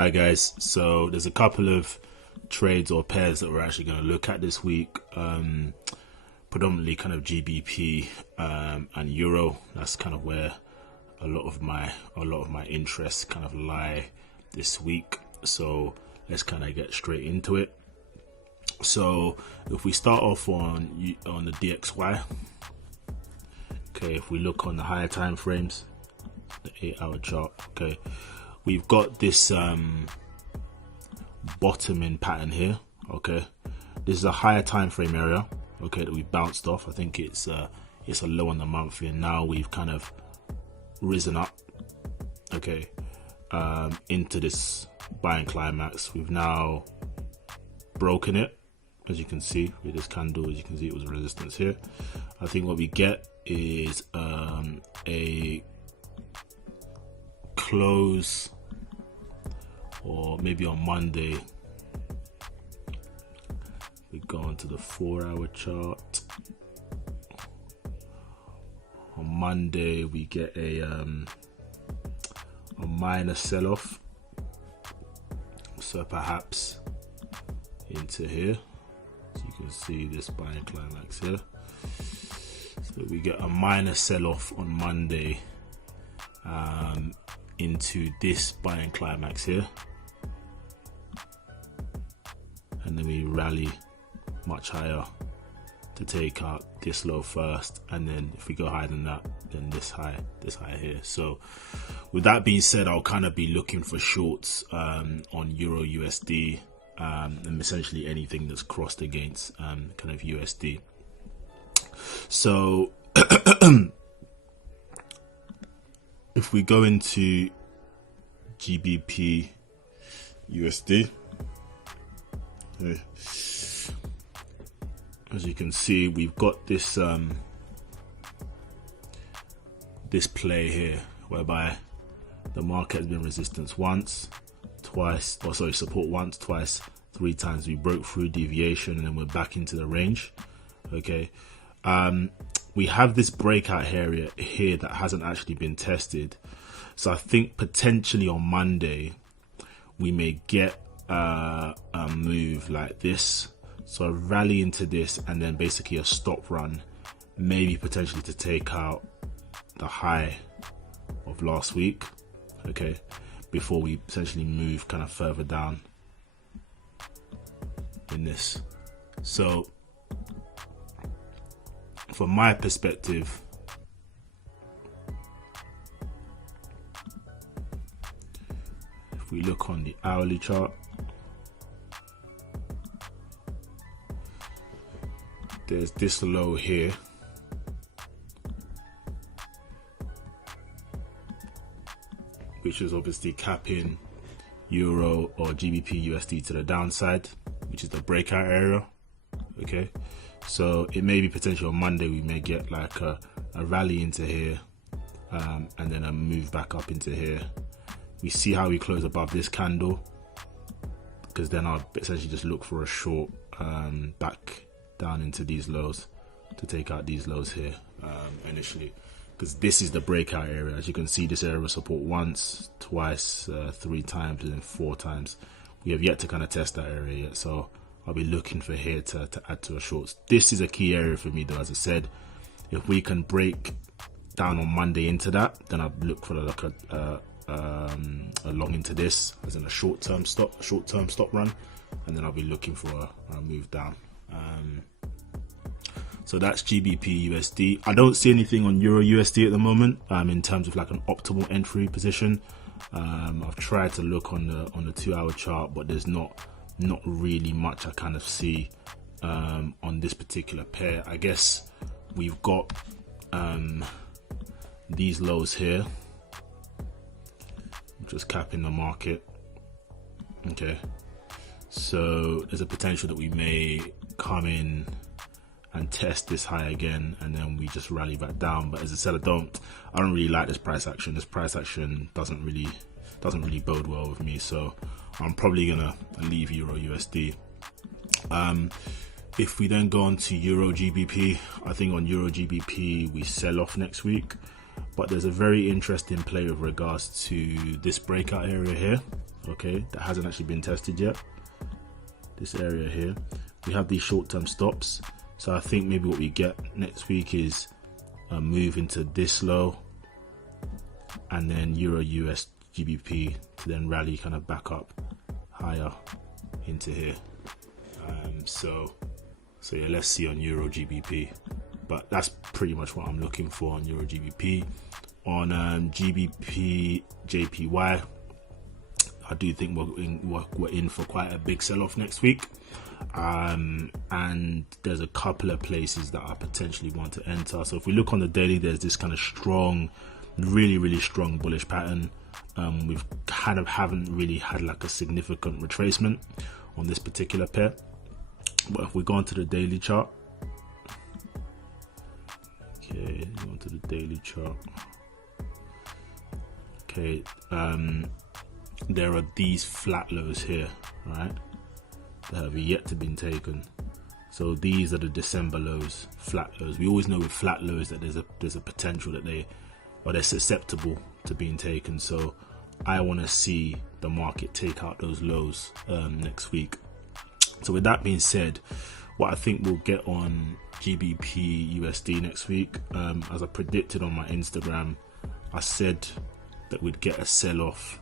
Alright guys, so there's a couple of trades or pairs that we're actually going to look at this week, predominantly kind of GBP and Euro. That's kind of where a lot of my interests kind of lie this week. So let's kind of get straight into it. So if we start off on the DXY, okay, if we look on the higher time frames, the 8-hour chart, okay, we've got this bottoming pattern here. Okay, this is a higher time frame area, okay, that we bounced off. I think it's a low on the monthly, and now we've kind of risen up, okay, into this buying climax. We've now broken it, as you can see with this candle. As you can see, it was resistance here. I think what we get is a close, or maybe on Monday we go on to the 4-hour chart. On Monday we get a minor sell-off, so perhaps into here. So you can see this buying climax here. So we get a minor sell-off on Monday into this buying climax here, and then we rally much higher to take out this low first, and then if we go higher than that, then this high here. So with that being said, I'll kind of be looking for shorts on EURUSD and essentially anything that's crossed against kind of USD. So if we go into GBPUSD, okay, as you can see, we've got this this play here whereby the market has been resistance once, twice, or sorry, support once, twice, 3 times. We broke through deviation and then we're back into the range. Okay, we have this breakout area here that hasn't actually been tested, so I think potentially on Monday we may get a move like this, so a rally into this and then basically a stop run, maybe potentially to take out the high of last week, okay, before we essentially move kind of further down in this. So from my perspective, if we look on the hourly chart, there's this low here, which is obviously capping Euro or GBPUSD to the downside, which is the breakout area. Okay, so it may be potential on Monday we may get like a rally into here, and then a move back up into here. We see how we close above this candle, because then I'll essentially just look for a short back down into these lows to take out these lows here initially, because this is the breakout area. As you can see, this area of support once, twice, 3 times, and then 4 times. We have yet to kind of test that area yet, so I'll be looking for here to add to a shorts. This is a key area for me though. As I said, if we can break down on Monday into that, then I'll look for like a long into this as in a short-term stop run, and then I'll be looking for a move down. So that's GBPUSD. I don't see anything on EURUSD at the moment in terms of like an optimal entry position. I've tried to look on the 2-hour chart, but there's not really much I kind of see on this particular pair. I guess we've got these lows here, just capping the market. Okay, so there's a potential that we may come in and test this high again, and then we just rally back down. But as I said, I don't really like this price action. This price action doesn't really bode well with me, so I'm probably gonna leave EURUSD. If we then go on to EuroGBP, I think on EuroGBP we sell off next week, but there's a very interesting play with regards to this breakout area here. okay, that hasn't actually been tested yet. This area here, we have these short-term stops. So I think maybe what we get next week is a move into this low, and then Euro US GBP to then rally kind of back up higher into here. So yeah, let's see on Euro GBP, but that's pretty much what I'm looking for on Euro GBP. On GBPJPY, I do think we're in for quite a big sell-off next week, and there's a couple of places that I potentially want to enter. So if we look on the daily, there's this kind of strong, really strong bullish pattern. We've kind of haven't really had like a significant retracement on this particular pair, but if we go onto the daily chart, okay, go onto the daily chart, okay, there are these flat lows here, right, that have yet to been taken. So these are the December lows, flat lows. We always know with flat lows that there's a potential that they're susceptible to being taken. So I want to see the market take out those lows next week. So with that being said, what I think we'll get on GBPUSD next week, as I predicted on my Instagram, I said that we'd get a sell-off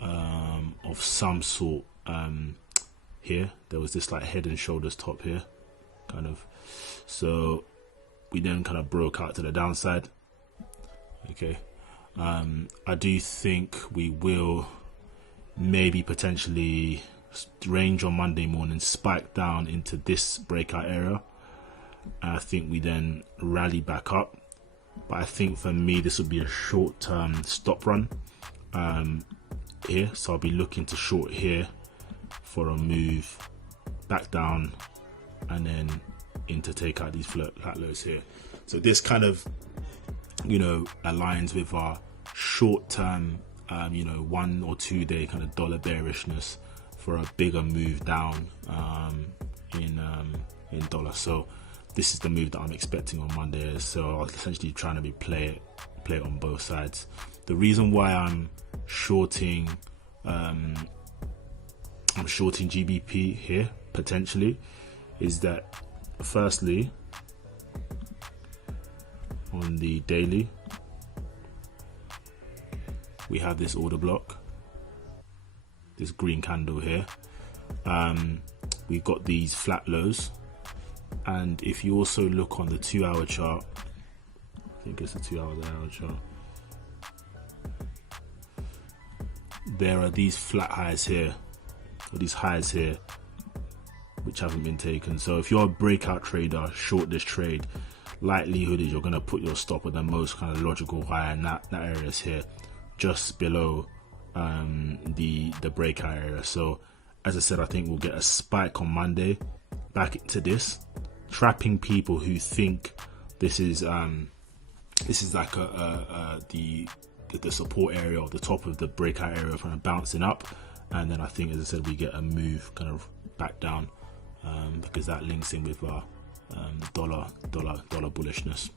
of some sort. Here there was this like head and shoulders top here, kind of, so we then kind of broke out to the downside. Okay, I do think we will maybe potentially range on Monday morning, spike down into this breakout area, and I think we then rally back up. But I think for me this would be a short-term stop run here, so I'll be looking to short here for a move back down and then in to take out these flat lows here. So this kind of, you know, aligns with our short-term, you know, 1 or 2 day kind of dollar bearishness for a bigger move down in dollar. So this is the move that I'm expecting on Monday. So I was essentially trying to play it on both sides. The reason why I'm shorting GBP here potentially is that, firstly, on the daily we have this order block, this green candle here. We've got these flat lows, and if you also look on the 2-hour chart, I think it's a 2-hour chart, there are these flat highs here, or these highs here, which haven't been taken. So if you're a breakout trader, short this trade, likelihood is you're going to put your stop at the most kind of logical high, and that area is here, just below the breakout area. So as I said, I think we'll get a spike on Monday back into this, trapping people who think this is like the support area or the top of the breakout area kind of bouncing up, and then I think, as I said, we get a move kind of back down, because that links in with our dollar bullishness.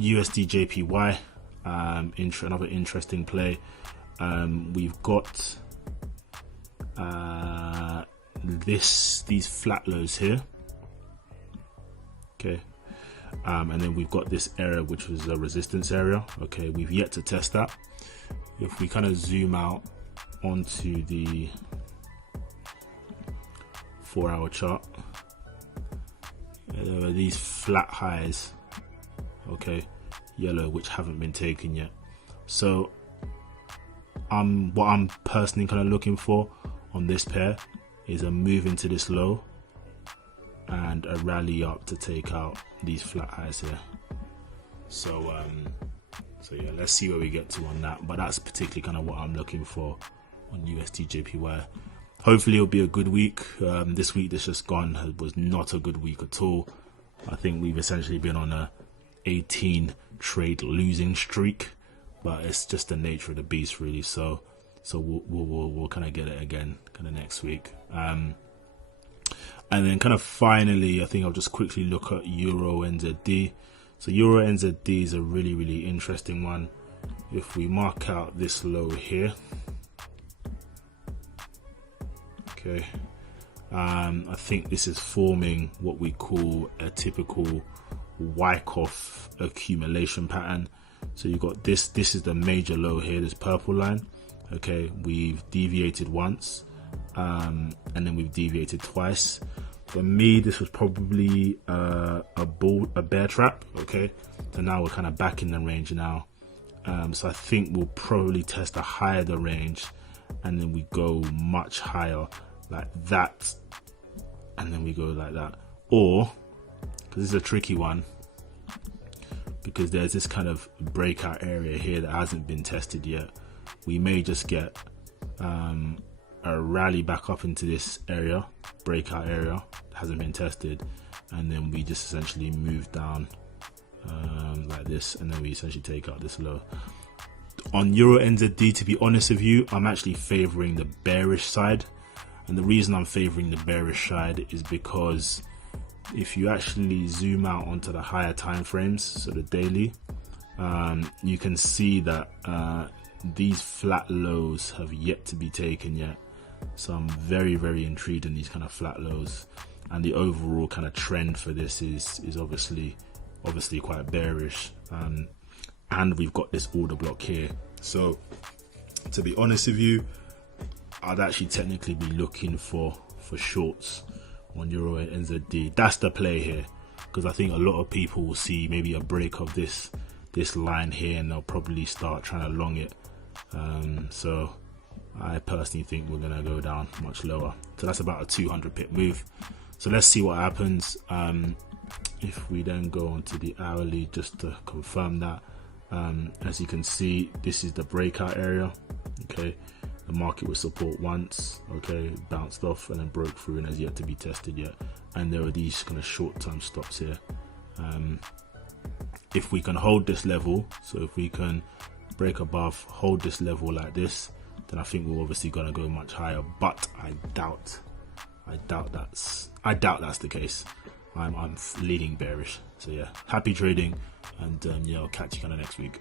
USDJPY, another interesting play. We've got these flat lows here, okay, and then we've got this area which was a resistance area. Okay, we've yet to test that. If we kind of zoom out onto the 4-hour chart, there are these flat highs, okay, yellow, which haven't been taken yet. So what I'm personally kind of looking for on this pair is a move into this low and a rally up to take out these flat highs here. So yeah, let's see where we get to on that, but that's particularly kind of what I'm looking for on USDJPY. Hopefully it'll be a good week. This week that's just gone was not a good week at all. I think we've essentially been on a 18 trade losing streak, but it's just the nature of the beast, really. So we'll kind of get it again kind of next week. And then kind of finally, I think I'll just quickly look at EURUSD. So EURUSD is a really interesting one. if we mark out this low here, okay, I think this is forming what we call a typical Wyckoff accumulation pattern. So you got this is the major low here, this purple line. Okay, we've deviated once, and then we've deviated twice. For me, this was probably a bear trap. Okay, so now we're kind of back in the range now. So I think we'll probably test a higher the range, and then we go much higher like that, and then we go like that. Or, because this is a tricky one, because there's this kind of breakout area here that hasn't been tested yet, we may just get a rally back up into this area, breakout area that hasn't been tested, and then we just essentially move down like this, and then we essentially take out this low. On EURNZD, to be honest with you, I'm actually favoring the bearish side, and the reason I'm favoring the bearish side is because if you actually zoom out onto the higher time frames, so the daily, you can see that these flat lows have yet to be taken yet. So I'm very, very intrigued in these kind of flat lows, and the overall kind of trend for this is obviously quite bearish, and we've got this order block here. So to be honest with you, I'd actually technically be looking for shorts on EURNZD. That's the play here, because I think a lot of people will see maybe a break of this line here, and they'll probably start trying to long it. So I personally think we're gonna go down much lower. So that's about a 200 pip move. So let's see what happens. If we then go on to the hourly, just to confirm that, as you can see, this is the breakout area. Okay, the market was support once, okay, bounced off and then broke through and has yet to be tested yet. And there are these kind of short-term stops here. If we can hold this level, so if we can break above, hold this level like this, then I think we're obviously gonna go much higher. But I doubt that's the case. I'm leaning bearish. So yeah, happy trading, and yeah, I'll catch you kind of next week.